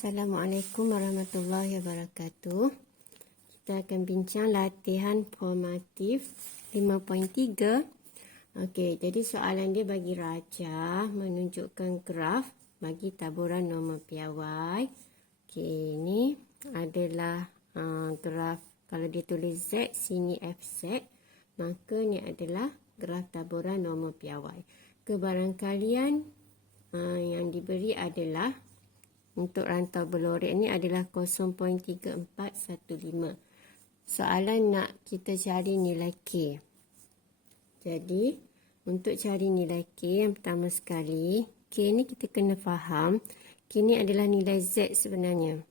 Assalamualaikum warahmatullahi wabarakatuh. Kita akan bincang latihan formatif 5.3. Okey, jadi soalan dia bagi Raja menunjukkan graf bagi taburan norma piawai. Okey, ini adalah graf. Kalau dia tulis Z, sini FZ, maka ni adalah graf taburan norma piawai. Kebarangkalian yang diberi adalah untuk rantau berlorek ni adalah 0.3415. Soalan nak kita cari nilai K. Jadi, untuk cari nilai K, yang pertama sekali, K ni kita kena faham, K ni adalah nilai Z sebenarnya.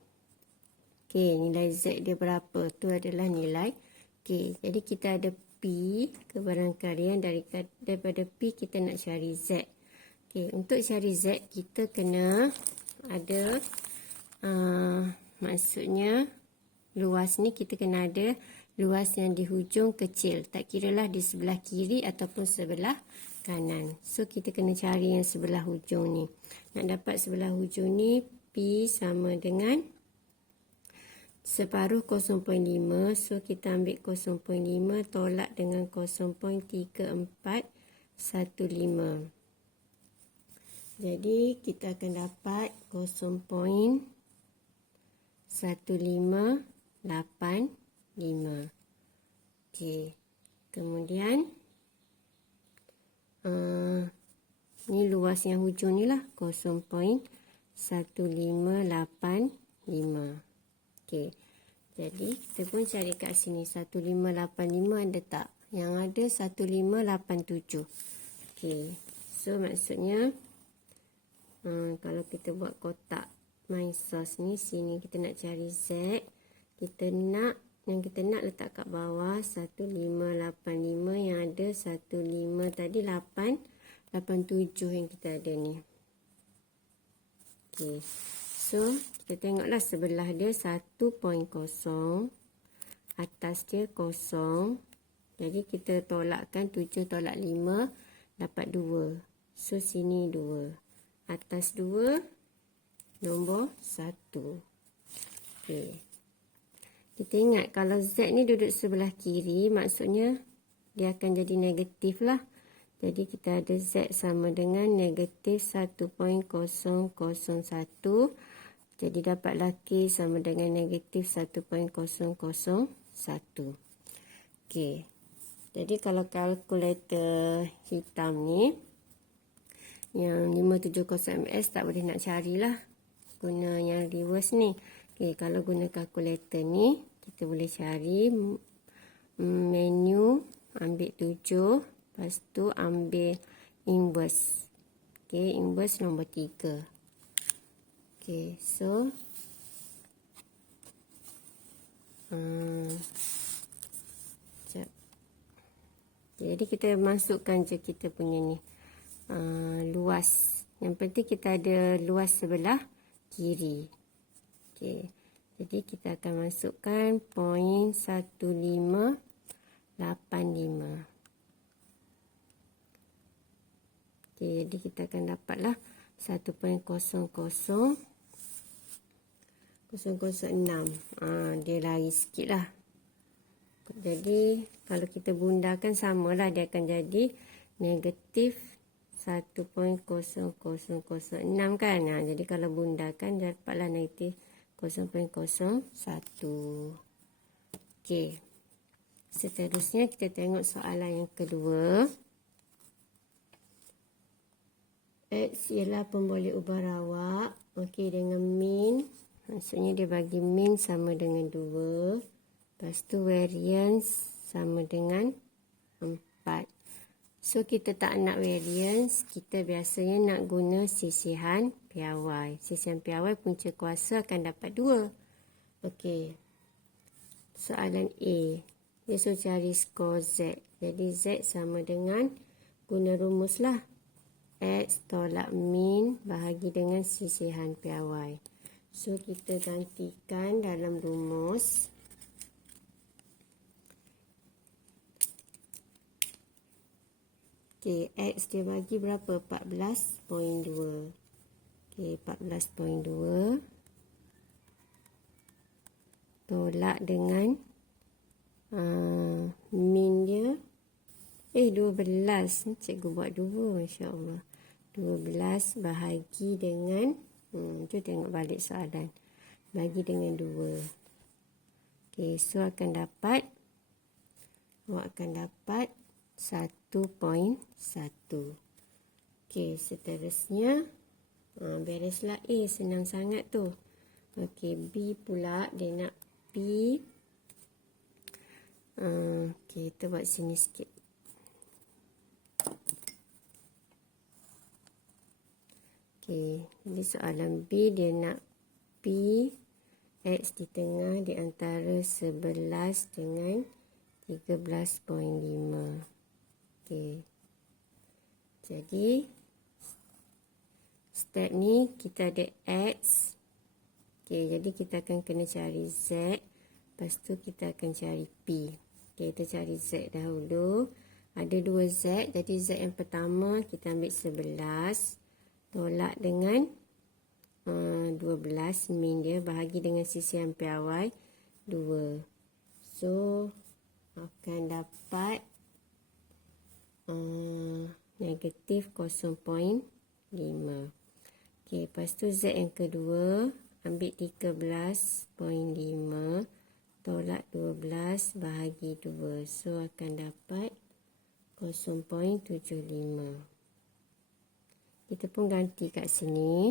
K, nilai Z dia berapa? Tu adalah nilai K. Jadi, kita ada P, kebarangkalian daripada P kita nak cari Z. Okay, untuk cari Z, kita kena ada maksudnya luas ni kita kena ada luas yang di hujung kecil, tak kiralah di sebelah kiri ataupun sebelah kanan. So kita kena cari yang sebelah hujung ni. Nak dapat sebelah hujung ni, P sama dengan separuh 0.5. So kita ambil 0.5 tolak dengan 0.3415. Jadi, kita akan dapat 0.1585. Okey. Kemudian, ni luas yang hujung ni lah, 0.1585. Okey. Jadi, kita pun cari kat sini, 1585 ada tak? Yang ada 1587. Okey. So, maksudnya, kalau kita buat kotak my source ni, sini kita nak cari Z, yang kita nak letak kat bawah 1585, yang ada 15 tadi 887 yang kita ada ni. Okey. So, kita tengoklah sebelah dia 1.0, atas dia 0. Jadi kita tolakkan 7 tolak 5 dapat 2. So, sini 2. Atas 2, nombor 1. Okey. Kita ingat kalau Z ni duduk sebelah kiri, maksudnya dia akan jadi negatif lah. Jadi kita ada Z sama dengan negatif 1.001. Jadi dapatlah K sama dengan negatif 1.001. Okey. Jadi kalau kalkulator hitam ni, yang 570 ms tak boleh nak carilah, guna yang reverse ni. Okay, kalau guna kalkulator ni, kita boleh cari menu, ambil 7, lepas tu ambil inverse. Okay, inverse nombor 3. Okay, so jadi kita masukkan je kita punya ni luas. Yang penting kita ada luas sebelah kiri. Okey. Jadi kita akan masukkan 0.1585. Okey, jadi kita akan dapatlah 1.00006. Dia lari sikit lah. Jadi kalau kita bundakan samalah, dia akan jadi negatif 1.0006 kan. Jadi kalau bundakan dapatlah negatif 0.01. Okey. Seterusnya kita tengok soalan yang kedua. X ialah pemboleh ubah rawak. Okey, dengan min. Maksudnya dia bagi min sama dengan 2. Lepas tu variance sama dengan 4. So, kita tak nak variance, kita biasanya nak guna sisihan piawai. Sisihan piawai punca kuasa akan dapat 2. Okey. Soalan A. Dia suruh cari skor Z. Jadi, Z sama dengan, guna rumus lah. X tolak min bahagi dengan sisihan piawai. So, kita gantikan dalam rumus. Okey, X dia bagi berapa? 14.2. Okey, 14.2. tolak dengan min dia 12. Cikgu buat 2, Masya Allah. 12 bahagi dengan tu tengok balik soalan. Bagi dengan 2. Okey, so awak akan dapat 1.1. Okey, seterusnya bereslah A, senang sangat tu. Okey, B pula dia nak P. Okey, kita buat sini sikit. Okey, jadi soalan B dia nak P X di tengah di antara 11 dengan 13.5. Okey. Jadi step ni kita ada X. Okey, jadi kita akan kena cari Z. Lepas tu kita akan cari P. Okey, kita cari Z dahulu. Ada 2 Z. Jadi Z yang pertama kita ambil 11. Tolak dengan 12. Min dia bahagi dengan sisi yang piawai 2. So, akan dapat negatif 0.5. Okey, lepas tu Z yang kedua. Ambil 13.5. Tolak 12 bahagi 2. So, akan dapat 0.75. Kita pun ganti kat sini.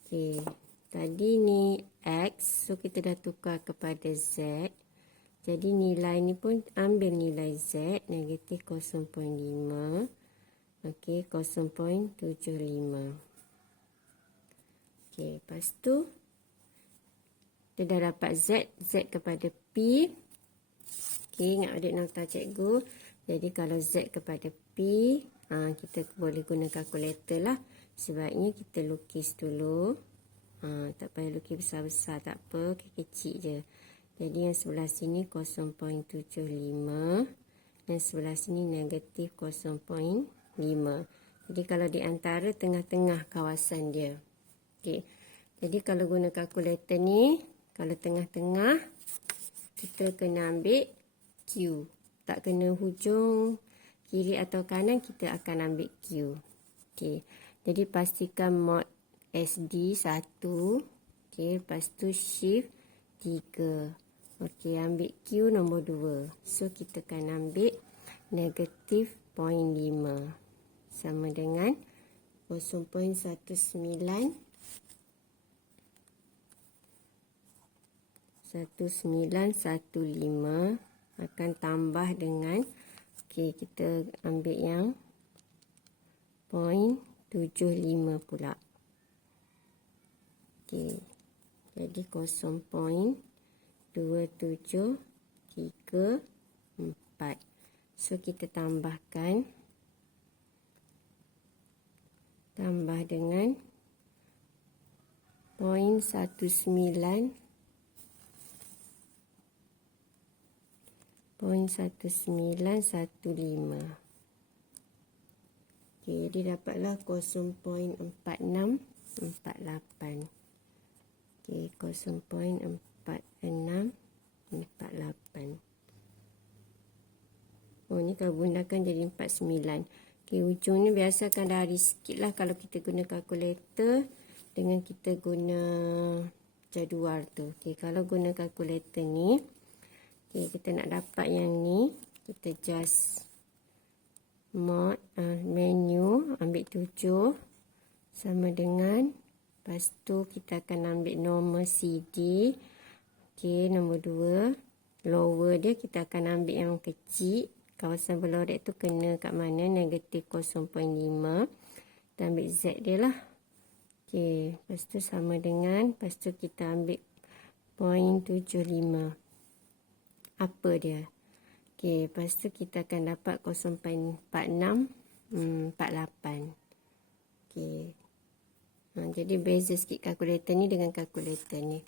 Okey, tadi ni X. So, kita dah tukar kepada Z. Jadi, nilai ni pun ambil nilai Z. Negatif 0.5. Okey, 0.75. Okey, lepas tu kita dah dapat Z. Z kepada P. Okey, ingat adik nota cikgu. Jadi, kalau Z kepada P, kita boleh guna kalkulator lah. Sebabnya kita lukis dulu. Tak payah lukis besar-besar, tak apa. Kecil je. Jadi, yang sebelah sini 0.75. Dan sebelah sini negatif 0.5. Jadi, kalau di antara tengah-tengah kawasan dia. Okey. Jadi, kalau guna kalkulator ni, kalau tengah-tengah, kita kena ambil Q. Tak kena hujung kiri atau kanan, kita akan ambil Q. Okey. Jadi, pastikan mod SD 1. Okey. Lepas tu shift 3. Okey. Ambil Q nombor 2. So, kita akan ambil negatif 0.5. Sama dengan 0.1915 akan tambah dengan, okey, kita ambil yang 0.75 pula. Okey, jadi 0.2734. So, kita tambah dengan 0.1915. Okey, jadi dapatlah 0.4648. Okey, 0.4648. Oh, ni kalau gunakan jadi 49. Okey, ujung ni biasa akan dari sikit lah kalau kita guna kalkulator dengan kita guna jadual tu. Okey, kalau guna kalkulator ni, okey, kita nak dapat yang ni, kita just mod menu, ambil 7 sama dengan, lepas tu kita akan ambil normal CD. Okey, nombor 2, lower dia kita akan ambil yang kecil. Kawasan berlorek tu kena kat mana? Negatif 0.5. Kita ambil Z dia lah. Okey, lepas tu sama dengan, lepas tu kita ambil 0.75. Apa dia? Okey, lepas tu kita akan dapat 0.4648. Okey. Jadi beza sikit kalkulator ni dengan kalkulator ni.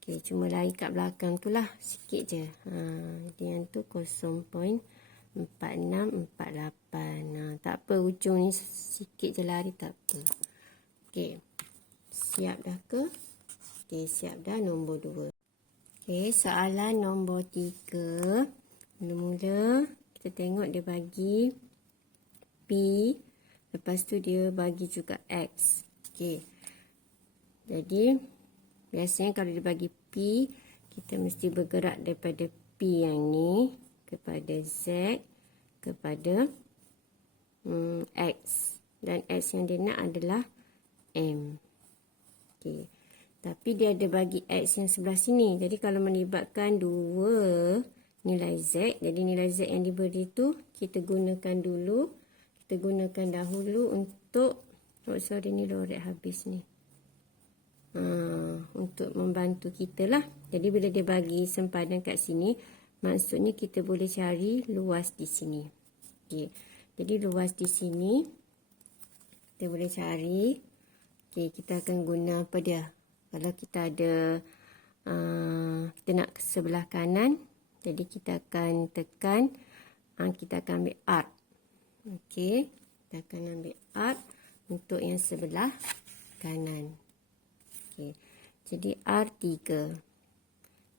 Okey, cuma lari kat belakang tu lah. Sikit je. Jadi yang tu 0.4648. Tak apa, ujung ni sikit je lari, tak apa. Okey. Siap dah ke? Okey, siap dah nombor 2. Okey, soalan nombor 3. Mula-mula kita tengok dia bagi P, lepas tu dia bagi juga X. Okey. Jadi biasanya kalau dia bagi P, kita mesti bergerak daripada P yang ni kepada Z kepada X. Dan X yang dia nak adalah M. Okey. Tapi dia ada bagi X yang sebelah sini. Jadi kalau melibatkan dua nilai Z, jadi nilai Z yang diberi tu kita gunakan dulu. Kita gunakan dahulu untuk, oh sorry ni lorek habis ni. Untuk membantu kita lah. Jadi bila dia bagi sempadan kat sini, maksudnya kita boleh cari luas di sini. Okay. Jadi luas di sini kita boleh cari. Okay, kita akan guna apa dia? Kalau kita ada kita nak ke sebelah kanan, jadi kita akan tekan, kita akan ambil arc. Okey, kita akan ambil arc untuk yang sebelah kanan. Okey, jadi R3.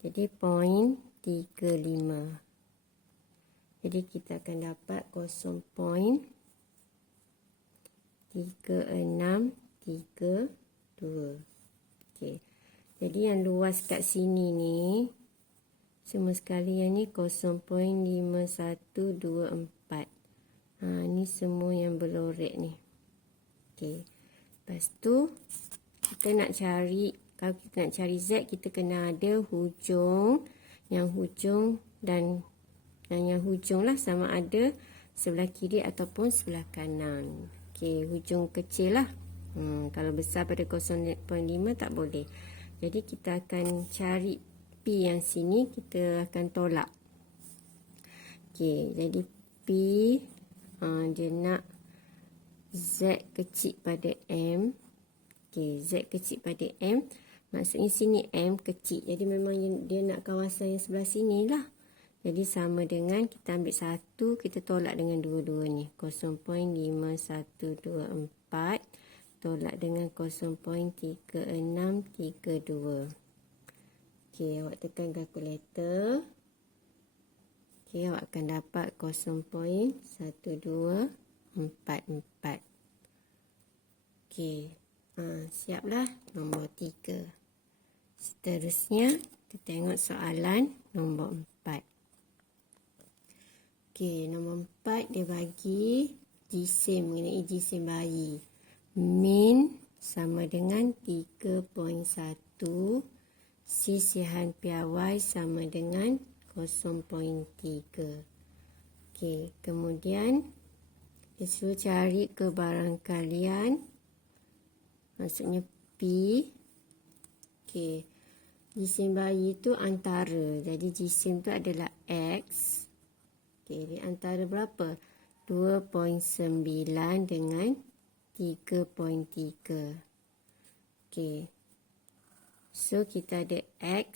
Jadi point 35. Jadi kita akan dapat 0.3632. Okey. Jadi yang luas kat sini ni semua sekali yang ni 0.5124. Ni semua yang berlorek ni. Okey. Lepas tu kita nak cari, kalau kita nak cari Z, kita kena ada hujung, yang hujung dan yang hujung lah sama ada sebelah kiri ataupun sebelah kanan. Okey, hujung kecil lah. Kalau besar pada 0.5 tak boleh. Jadi kita akan cari P yang sini, kita akan tolak. Okey, jadi P dia nak Z kecil pada M. Okey, Z kecil pada M. Maksudnya sini M kecil. Jadi memang dia nak kawasan yang sebelah sini lah. Jadi sama dengan kita ambil satu, kita tolak dengan dua-dua ni. 0.5124 tolak dengan 0.3632. Okey, awak tekan kalkulator. Okey, awak akan dapat 0.1244. Okey, siaplah nombor 3. Seterusnya, kita tengok soalan nombor 4. Okey, nombor 4 dia bagi jisim, mengenai jisim bayi. Min sama dengan 3.1, sisihan piawai sama dengan 0.3. Okey, kemudian dia suruh cari kebarangkalian, maksudnya P. Okey, jisim bayi itu antara, jadi jisim tu adalah X. Okey, di antara berapa? 2.9 dengan 3.3. Okey. So kita ada X.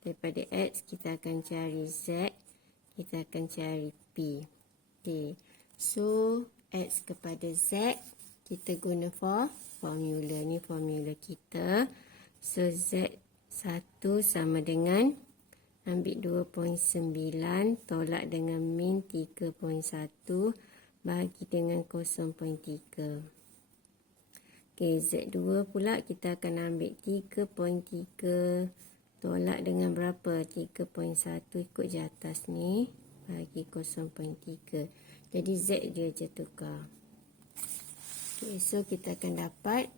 Daripada X kita akan cari Z. Kita akan cari P. Okey. So X kepada Z kita guna formula. Ni formula kita. So Z1 sama dengan, ambil 2.9 tolak dengan min 3.1 bagi dengan 0.3. Okey, Z2 pula kita akan ambil 3.3 tolak dengan berapa? 3.1 ikut je atas ni bagi 0.3. Jadi Z dia je tukar. Okey, so kita akan dapat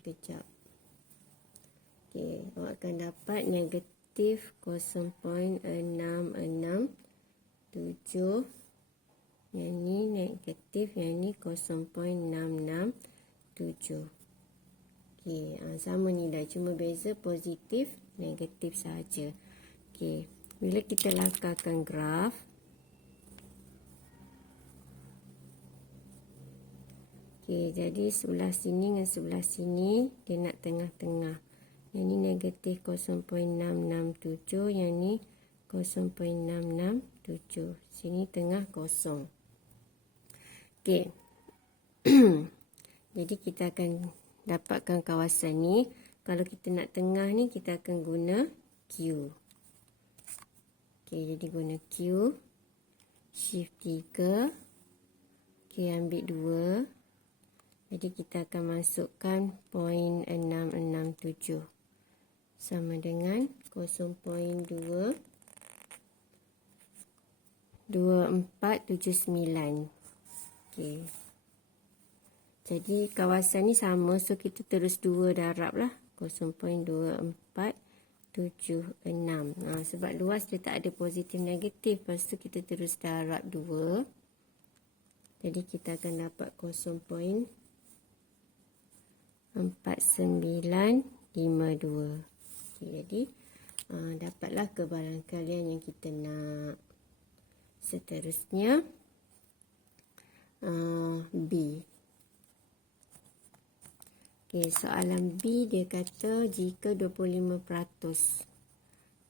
kejap. Okey, awak akan dapat negatif 0.6667. Yang ni negatif, yang ni 0.667. Okey, sama nilai, cuma beza positif, negatif saja. Okey, bila kita lakarkan graf, okey, jadi sebelah sini dengan sebelah sini dia nak tengah-tengah. Yang ni negatif 0.667, yang ni 0.667. Sini tengah kosong. Okey. Jadi kita akan dapatkan kawasan ni. Kalau kita nak tengah ni, kita akan guna Q. Okey, jadi guna Q. Shift 3. Okey, ambil 2. Jadi kita akan masukkan 0.667. Sama dengan 0.2 2479. Okey. Jadi kawasan ni sama, so kita terus 2 darab lah. 0.2476. Sebab luas dia tak ada positif negatif, lepas tu kita terus darab 2. Jadi kita akan dapat 0.4952. Okey, jadi dapatlah kebalan kalian yang kita nak. Seterusnya B. Okey, soalan B dia kata jika 25%.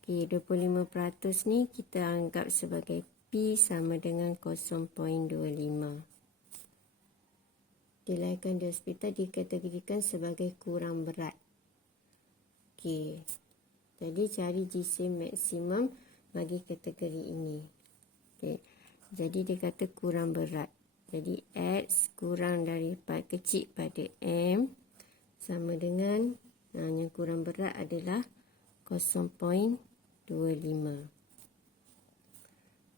Okey, 25% ni kita anggap sebagai P sama dengan 0.25. Di layakan di hospital dikategorikan sebagai kurang berat. Okey, jadi cari GC maksimum bagi kategori ini. Okey, jadi dia kata kurang berat. Jadi X kurang daripada kecil pada M sama dengan yang kurang berat adalah 0.25.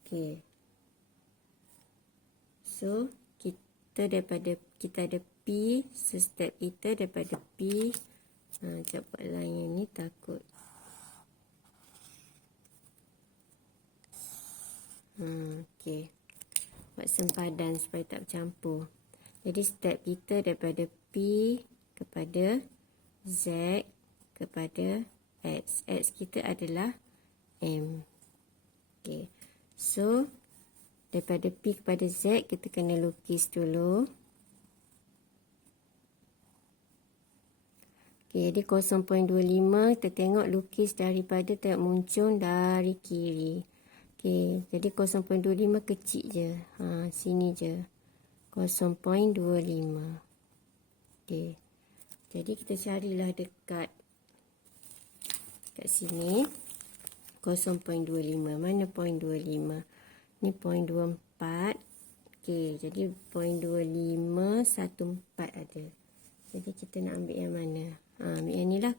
Okey. So kita ada P, so step kita daripada P. Sekejap buat line yang ni takut. Okey. Buat sempadan supaya tak bercampur. Jadi step kita daripada P kepada Z kepada X. X kita adalah M. Okey. So daripada P kepada Z kita kena lukis dulu. Okey, jadi 0.25 kita tengok lukis daripada muncung dari kiri. Okey, jadi 0.25 kecil je. Sini je. 0.25. Okey. Jadi kita carilah dekat sini 0.25. Mana 0.25? Ni 0.24. Okey, jadi 0.2514 ada. Jadi kita nak ambil yang mana? Ambil yang ni lah.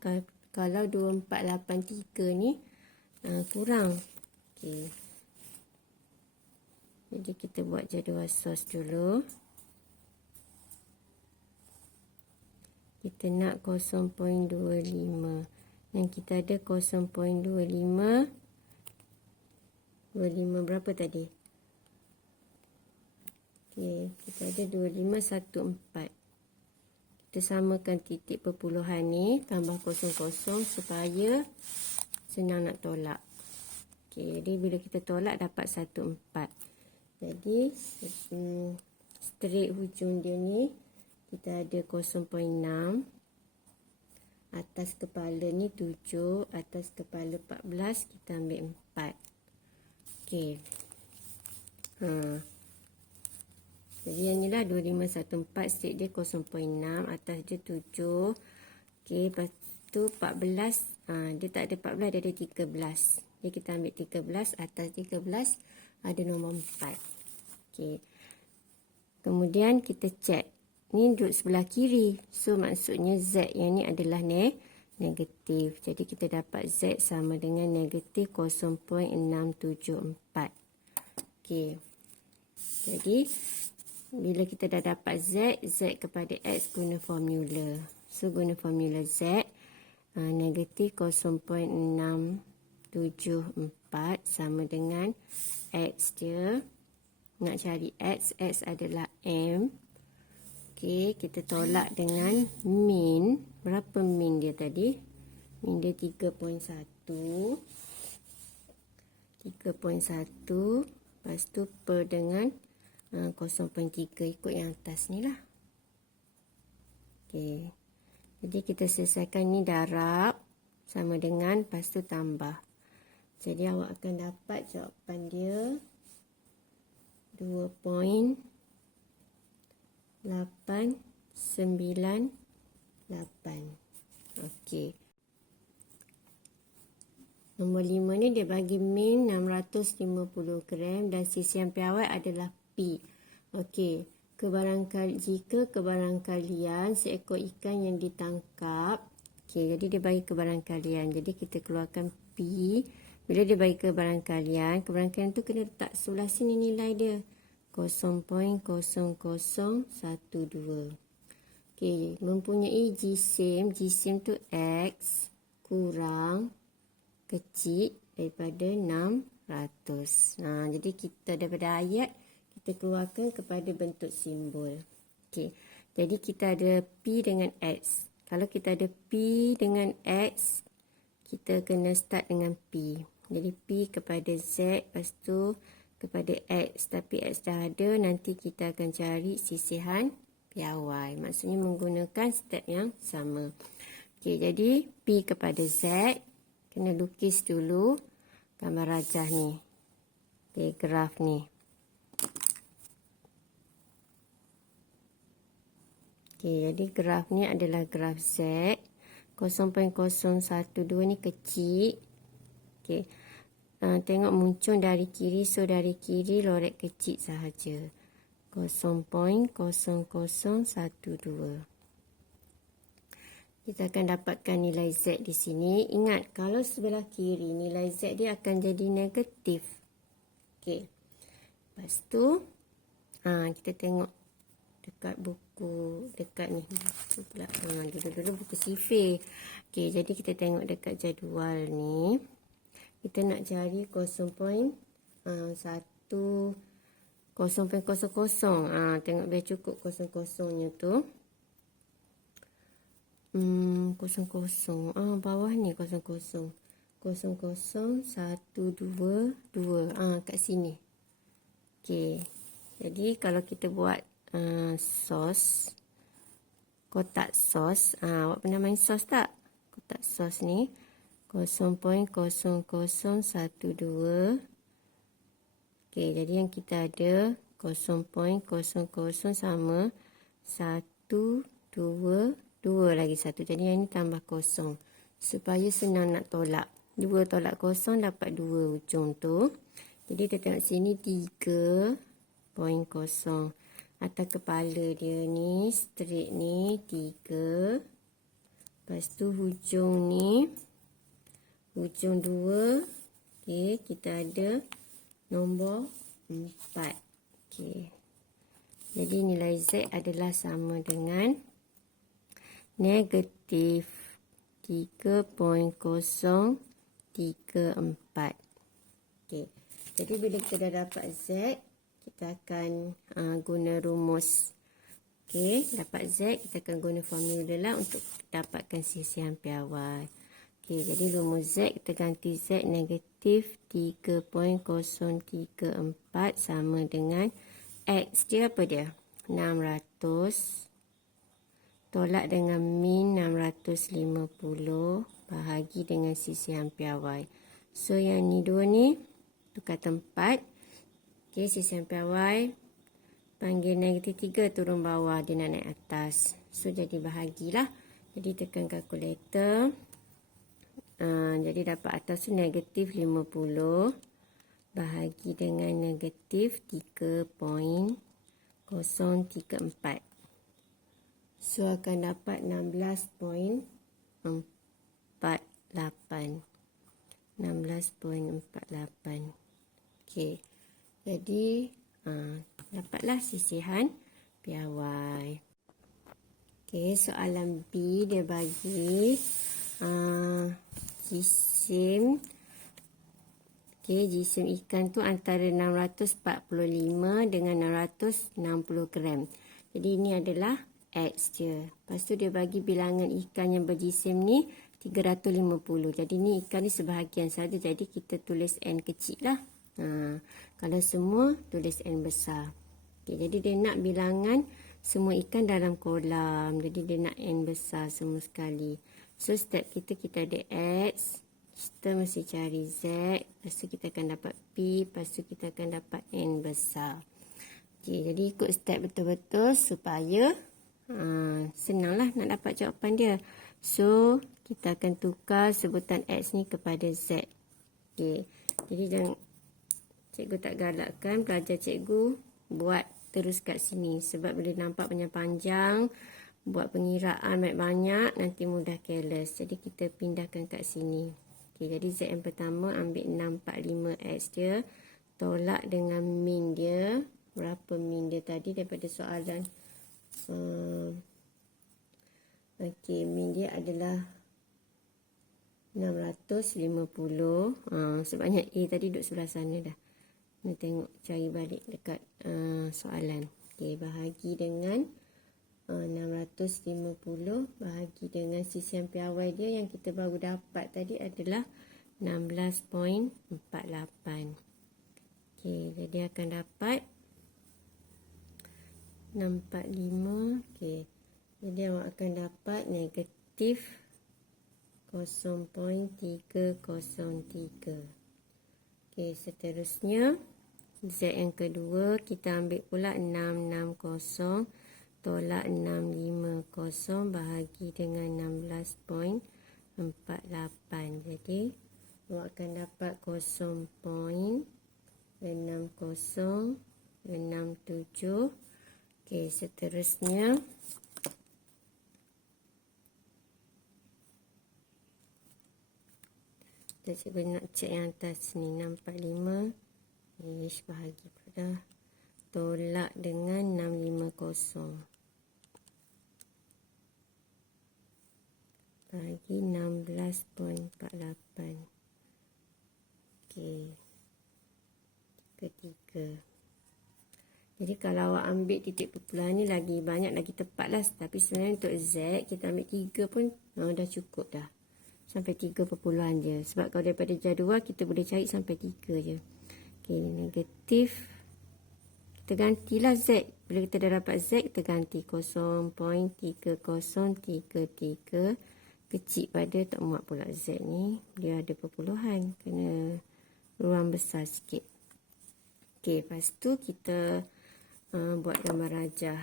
Kalau 2483 ni kurang. Okey. Jadi kita buat jadual sos dulu. Kita nak 0.25. Yang kita ada 0.25. 25 berapa tadi? Okey, kita ada 2514. Kita samakan titik perpuluhan ni tambah 00 supaya senang nak tolak. Okey, jadi bila kita tolak dapat 14. Jadi straight hujung dia ni kita ada 0.6. Atas kepala ni 7, atas kepala 14 kita ambil 4. Okey. Jadi yang ni lah 2514, straight dia 0.6, atas dia 7. Okey, lepas tu 14, dia tak ada 14, dia ada 13. Jadi kita ambil 13, atas 13 ada nombor 4. Okey. Kemudian kita cek. Ni duduk sebelah kiri. So maksudnya Z yang ni adalah negatif. Jadi kita dapat Z sama dengan negatif 0.674. Okey. Jadi bila kita dah dapat Z, Z kepada X guna formula. So guna formula Z, negatif 0.674 sama dengan X dia. Nak cari X, X adalah M. Okey, kita tolak dengan min. Berapa min dia tadi? Min dia 3.1. 3.1. Lepas tu per dengan 0.3. Ikut yang atas ni lah. Okey. Jadi kita selesaikan ni darab. Sama dengan, lepas tu tambah. Jadi awak akan dapat jawapan dia 2.898. Okey. Nombor 5 ni dia bagi min 650 gram dan sisian piawai adalah P. Okey, jika kebarangkalian seekor ikan yang ditangkap, okey, jadi dia bagi kebarangkalian. Jadi kita keluarkan P. Bila dia bagi kebarangkalian tu kena letak sebelah sini nilai dia. 0.0012. Okey, mempunyai jisim tu X kurang kecil daripada 600. Jadi kita daripada ayat kita keluarkan kepada bentuk simbol. Okey. Jadi kita ada P dengan X. Kalau kita ada P dengan X, kita kena start dengan P. Jadi P kepada Z, lepas tu kepada X. Tapi X dah ada, nanti kita akan cari sisihan piawai. Maksudnya menggunakan step yang sama. Okey, jadi P kepada Z. Kena lukis dulu gambar rajah ni. Okey, graf ni. Okey, jadi graf ni adalah graf Z. 0.012 ni kecil. Okey. Tengok muncul dari kiri. So, dari kiri lorek kecil sahaja. 0.0012. Kita akan dapatkan nilai Z di sini. Ingat, kalau sebelah kiri, nilai Z dia akan jadi negatif. Okey. Lepas tu, kita tengok dekat buku, dekat ni. Buku pula. Dulu buku sifir. Okey, jadi kita tengok dekat jadual ni. Kita nak cari 0.00. Tengok biar cukup 00-nya tu. 00. Bawah ni 00. 00, 1, 2, 2. Kat sini. Okey. Jadi kalau kita buat sos, kotak sos. Awak pernah main sos tak? Kotak sos ni 0.0012. Okey, jadi yang kita ada 0.00 sama 1, 2, 2 lagi 1. Jadi yang ini tambah 0. Supaya senang nak tolak. 2 tolak 0 dapat 2 ujung tu. Jadi kita tengok sini 3.0. Atas kepala dia ni, straight ni 3. Lepas tu hujung ni, hujung 2. Okey, kita ada nombor 4. Okey. Jadi nilai Z adalah sama dengan negatif 3.034. Okey. Jadi bila kita dah dapat Z, kita akan guna rumus. Okey, dapat Z, kita akan guna formula lah untuk dapatkan sisihan piawai. Okey, jadi rumus Z, kita ganti Z negatif 3.034 sama dengan X dia apa dia? 600 tolak dengan min 650 bahagi dengan sisihan piawai. So, yang ni dua ni tukar tempat. Okey, sisihan piawai panggil negatif 3 turun bawah, dia nak naik atas. So, jadi bahagilah. Jadi, tekan kalkulator. Jadi, dapat atas tu negatif 50 bahagi dengan negatif 3.034. So, akan dapat 16.48. 16.48. Okey. Jadi, dapatlah sisihan piawai. Okey, soalan B dia bagi jisim. Okey, jisim ikan tu antara 645 dengan 660 gram. Jadi, ini adalah X dia. Lepas tu dia bagi bilangan ikan yang berjisim ni 350. Jadi ni ikan ni sebahagian saja. Jadi kita tulis N kecil lah. Kalau semua tulis N besar. Okay, jadi dia nak bilangan semua ikan dalam kolam. Jadi dia nak N besar semua sekali. So step kita ada X. Kita mesti cari Z. Lepas tu kita akan dapat P. Lepas tu kita akan dapat N besar. Okay, jadi ikut step betul-betul supaya senanglah nak dapat jawapan dia. So, kita akan tukar sebutan X ni kepada Z. Okey. Jadi, cikgu tak galakkan pelajar cikgu buat terus kat sini. Sebab bila nampak panjang-panjang, buat pengiraan banyak-banyak, nanti mudah careless. Jadi, kita pindahkan kat sini. Okey, jadi Z yang pertama ambil 645X dia. Tolak dengan min dia. Berapa min dia tadi daripada soalan? Okey, min dia adalah 650. Sebabnya A tadi duduk sebelah sana dah. Kita tengok cari balik dekat soalan. Okey, bahagi dengan 650 bahagi dengan sisian piawai dia yang kita baru dapat tadi adalah 16.48. Okey, jadi akan dapat 645. Okey. Jadi awak akan dapat negatif 0.303. Okey, seterusnya Z yang kedua kita ambil pula 660 tolak 650 bahagi dengan 16.48. Jadi awak akan dapat 0.6067. Okey, seterusnya kita cuba nak cek yang atas ni 645 ish bahagi pada tolak dengan 650 bahagi 16.48. Okey, ketiga. Jadi kalau awak ambil titik perpuluhan ni lagi banyak, lagi tepat lah. Tapi sebenarnya untuk Z kita ambil 3 pun dah cukup dah. Sampai 3 perpuluhan je. Sebab kalau daripada jadual kita boleh cari sampai 3 je. Okey, negatif. Kita gantilah Z. Bila kita dah dapat Z, kita ganti 0.3033. Kecil pada tak muat pula Z ni. Dia ada perpuluhan. Kena ruang besar sikit. Okey, lepas tu kita buat gambar rajah.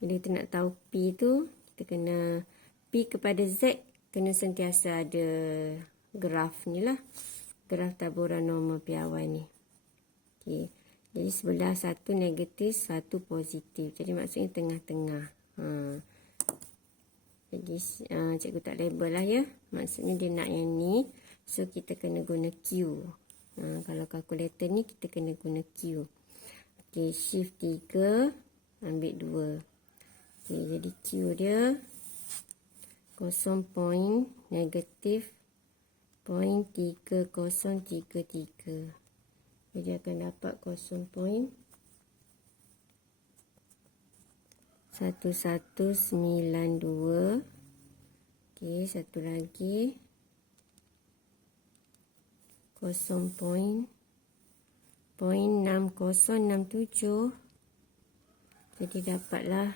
Bila kita nak tahu P tu, kita kena P kepada Z kena sentiasa ada graf ni lah. Graf taburan norma piawai ni. Okey. Jadi sebelah satu negatif, satu positif. Jadi maksudnya tengah-tengah. Jadi cikgu tak label lah ya. Maksudnya dia nak yang ni. So kita kena guna Q. Kalau kalkulator ni kita kena guna Q. Okey, shift 3 ambil 2. Okey, jadi Q dia 0. Negatif 0.3033. Jadi akan dapat 0.1192. Okey, satu lagi 0.6067. Jadi dapatlah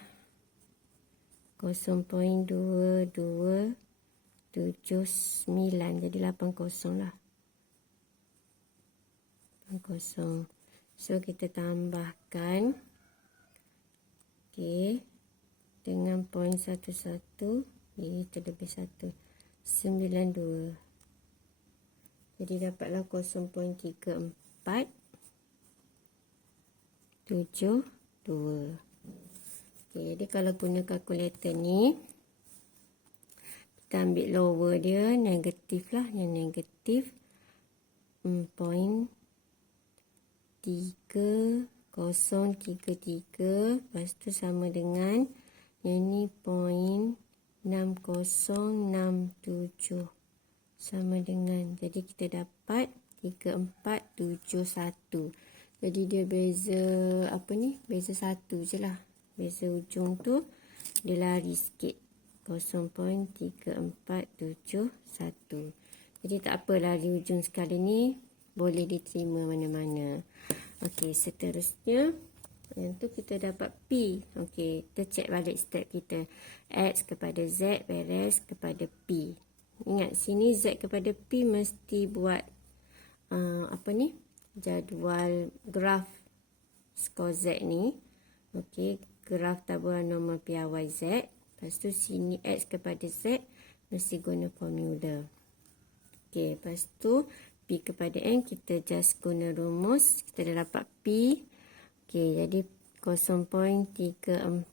0.2279. Jadi 80 lah. 80. So kita tambahkan okey dengan 0.11 ini terlebih 1 92. Jadi dapatlah 0.3472. Okey, jadi kalau guna kalkulator ni kita ambil lower dia negatif lah, yang negatif 0.3033. Lepas tu sama dengan yang ni 0.6067 sama dengan, jadi kita dapat 3471. Jadi dia beza apa ni, beza 1 je lah, beza ujung tu dia lari sikit 0.3471. Jadi tak apa, lari ujung skala ni boleh diterima mana-mana. Okey, seterusnya yang tu kita dapat P. Okey, kita cek balik step kita. X kepada Z, beres kepada P. Ingat sini Z kepada P mesti buat apa ni, jadual graf skor Z ni. Okey, graf taburan norma piawai Z. Lepas tu sini X kepada Z mesti guna formula. Okey, lepas tu P kepada N kita just guna rumus. Kita dah dapat P. Okey, jadi 0.3471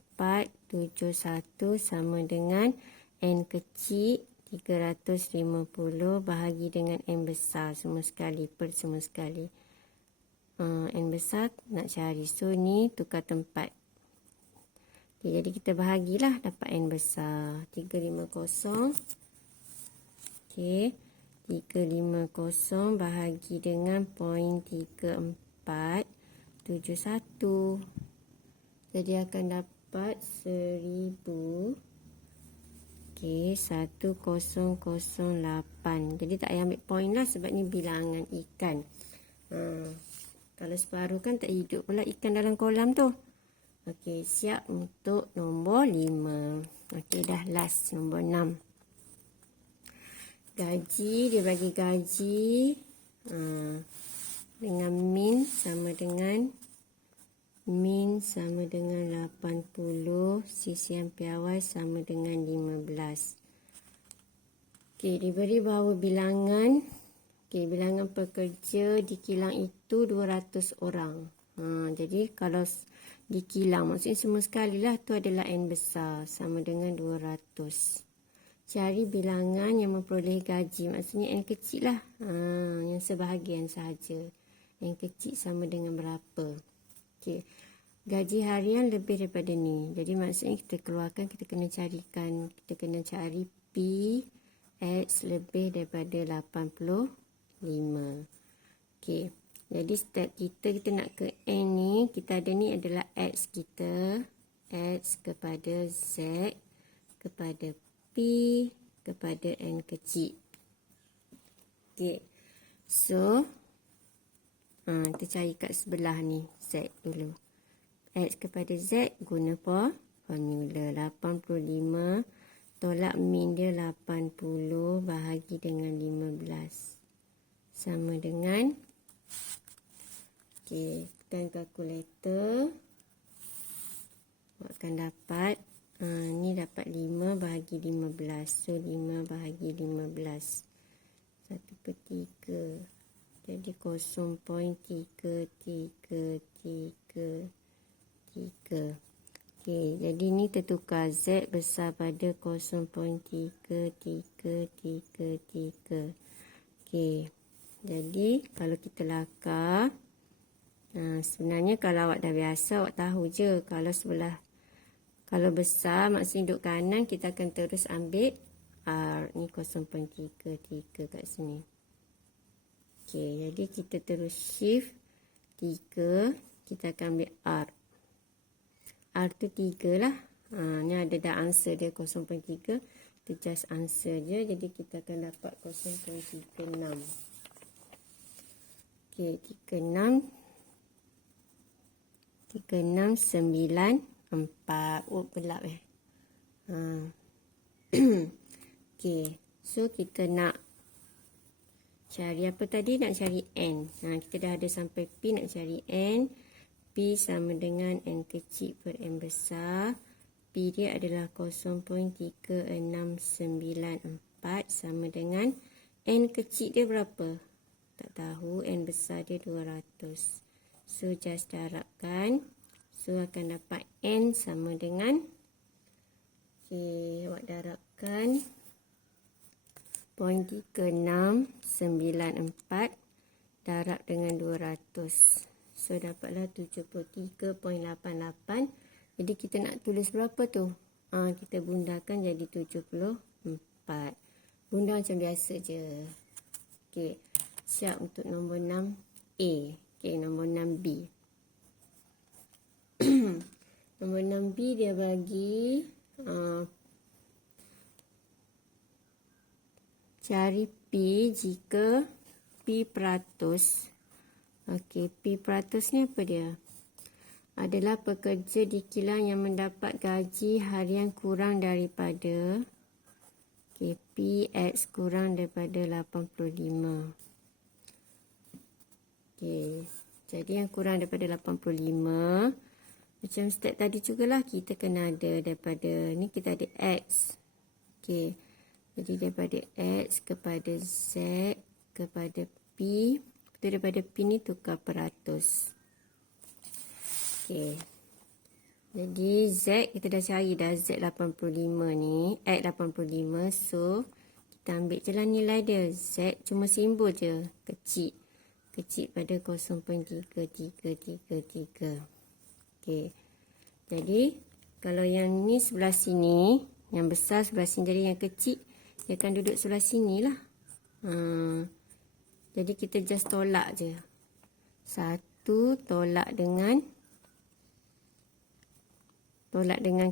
sama dengan N kecil 350 bahagi dengan N besar semua sekali per semua sekali. N besar nak cari. So, ni tukar tempat. Okay, jadi kita bahagilah dapat N besar. 350. Okay. 350 bahagi dengan 0.3471. Jadi akan dapat 1000. Okay, 1008. Jadi tak payah ambil point lah sebab ni bilangan ikan. Kalau separuh kan tak hidup pula ikan dalam kolam tu. Okey, siap untuk nombor 5. Okey, dah last nombor 6. Gaji, dia bagi gaji dengan min sama dengan 80, sisian piawai sama dengan 15. Okey, diberi bahawa bilangan bilangan pekerja di kilang itu 200 orang. Jadi kalau di kilang maksudnya semua sekali lah tu adalah N besar sama dengan 200. Cari bilangan yang memperoleh gaji, maksudnya N kecil lah. Yang sebahagian sahaja. N kecil sama dengan berapa. Okey. Gaji harian lebih daripada ni. Jadi maksudnya kita keluarkan, kita kena carikan, kita kena cari P X lebih daripada 85. Okey. Jadi step kita nak ke N ni, kita ada ni adalah X kita. X kepada Z kepada P kepada N kecil. Okey. So, kita cari kat sebelah ni Z dulu. X kepada Z guna formula 85 tolak min dia 80 bahagi dengan 15 sama dengan, okey, tekan kalkulator, akan dapat ni dapat 5 bahagi 15. So 5 bahagi 15 1/3. Jadi 0.3333. Okey, jadi ni tertukar Z besar pada 0.3333. Okey. Jadi kalau kita lakar, sebenarnya kalau awak dah biasa awak tahu je kalau besar maksudnya duduk kanan kita akan terus ambil R ni 0.33 kat sini. Okey, jadi kita terus shift 3, kita akan ambil R. R tu 3 lah. Ni ada dah answer dia 0.3. Kita just answer je. Jadi kita akan dapat 0.36. Okey, 3694. Oh, gelap Okey, so kita nak cari apa tadi? Nak cari N. Kita dah ada sampai P, nak cari N. P sama dengan N kecil per N besar. P dia adalah 0.3694 sama dengan N kecil dia berapa? Tak tahu. N besar dia 200. So, just darabkan. So, akan dapat N sama dengan, okey, awak darabkan 0.3694 darab dengan 200. So, dapatlah 73.88. Jadi, kita nak tulis berapa tu? Kita bundakan jadi 74. Bunda macam biasa je. Okey, siap untuk nombor 6A. Okey, nombor 6B. Nombor 6B dia bagi cari P jika P peratus. Okey, P peratus ni apa dia? Adalah pekerja di kilang yang mendapat gaji harian kurang daripada, okey, P X kurang daripada 85. Okey, jadi yang kurang daripada 85 Macam step tadi jugalah, kita kena ada daripada ni kita ada X. Okey. Jadi daripada X kepada Z kepada P. Kita daripada P ni tukar peratus. Okey. Jadi Z kita dah cari dah Z 85 ni. X 85. So kita ambil je lah nilai dia. Z cuma simbol je. Kecil. Kecil pada 0.3333. Okey. Jadi kalau yang ni sebelah sini, yang besar sebelah sini, jadi yang kecil dia akan duduk sebelah sini lah. Jadi kita just tolak je. 1 tolak dengan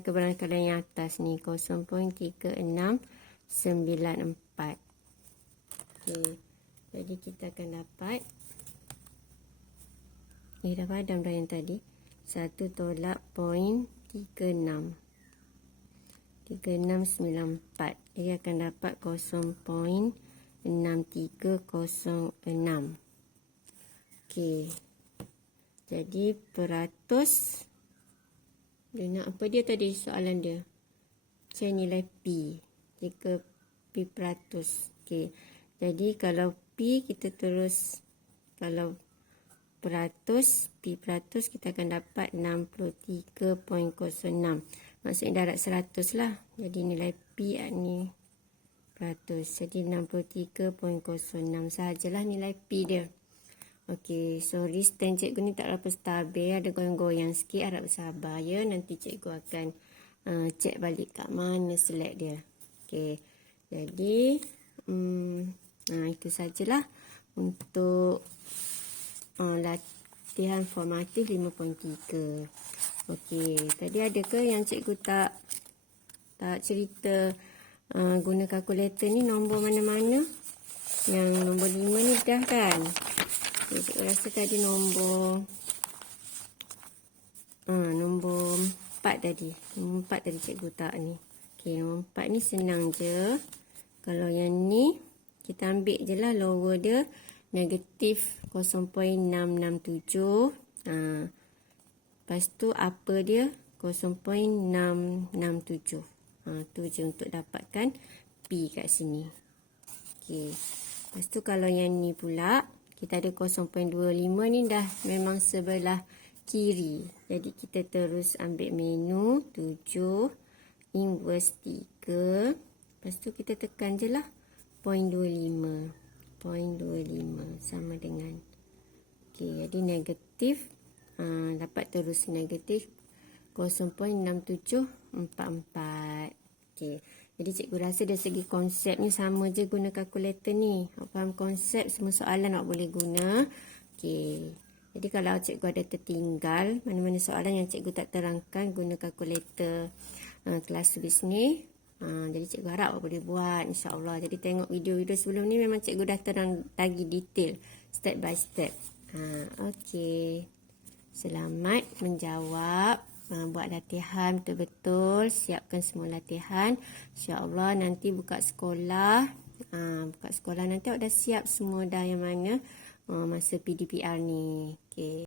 keberangkalan yang atas ni 0.3694. Okey. Jadi kita akan dapat dah padam dah yang tadi. 1 tolak 0.36. 3694. Jadi akan dapat 0.6306. Okey. Jadi peratus. Dia nak apa dia tadi soalan dia? Cari nilai P. Jika P peratus. Okey. Jadi kalau P kita terus, kalau peratus, P peratus kita akan dapat 63.06. Maksudnya darab 100 lah. Jadi nilai P ni peratus. Jadi 63.06 sahajalah nilai P dia. Okey, sorry stand cikgu ni tak berapa stabil. Ada goyang-goyang sikit. Harap bersabar ya. Nanti cikgu akan cek balik kat mana select dia. Okey, jadi itu sajalah untuk latihan formatif 5.3. Okey, tadi ada ke yang cikgu tak cerita guna kalkulator ni nombor mana-mana? Yang nombor 5 ni dah kan? Okay, cikgu rasa tadi nombor 4 tadi. Nombor 4 tadi cikgu tak ni. Okey, nombor 4 ni senang je. Kalau yang ni kita ambil je lah lower dia negatif 0.667. Lepas tu upper dia 0.667. Tu je untuk dapatkan P kat sini. Okey. Lepas tu kalau yang ni pula kita ada 0.25 ni dah memang sebelah kiri. Jadi kita terus ambil menu 7 inverse 3. Lepas tu kita tekan je lah 0.25. 0.25 sama dengan. Okey, jadi negatif. Dapat terus negatif 0.6744. Okey. Jadi cikgu rasa dari segi konsep ni sama je guna kalkulator ni. Awak faham konsep, semua soalan awak boleh guna. Okey. Jadi kalau cikgu ada tertinggal mana-mana soalan yang cikgu tak terangkan guna kalkulator kelas bisnes. Jadi cikgu harap awak boleh buat insya-Allah. Jadi tengok video-video sebelum ni memang cikgu dah terang lagi detail step by step. Okey. Selamat menjawab. Buat latihan betul-betul. Siapkan semua latihan. InsyaAllah nanti buka sekolah. Buka sekolah nanti awak dah siap semua dah yang mana masa PDPR ni. Okay.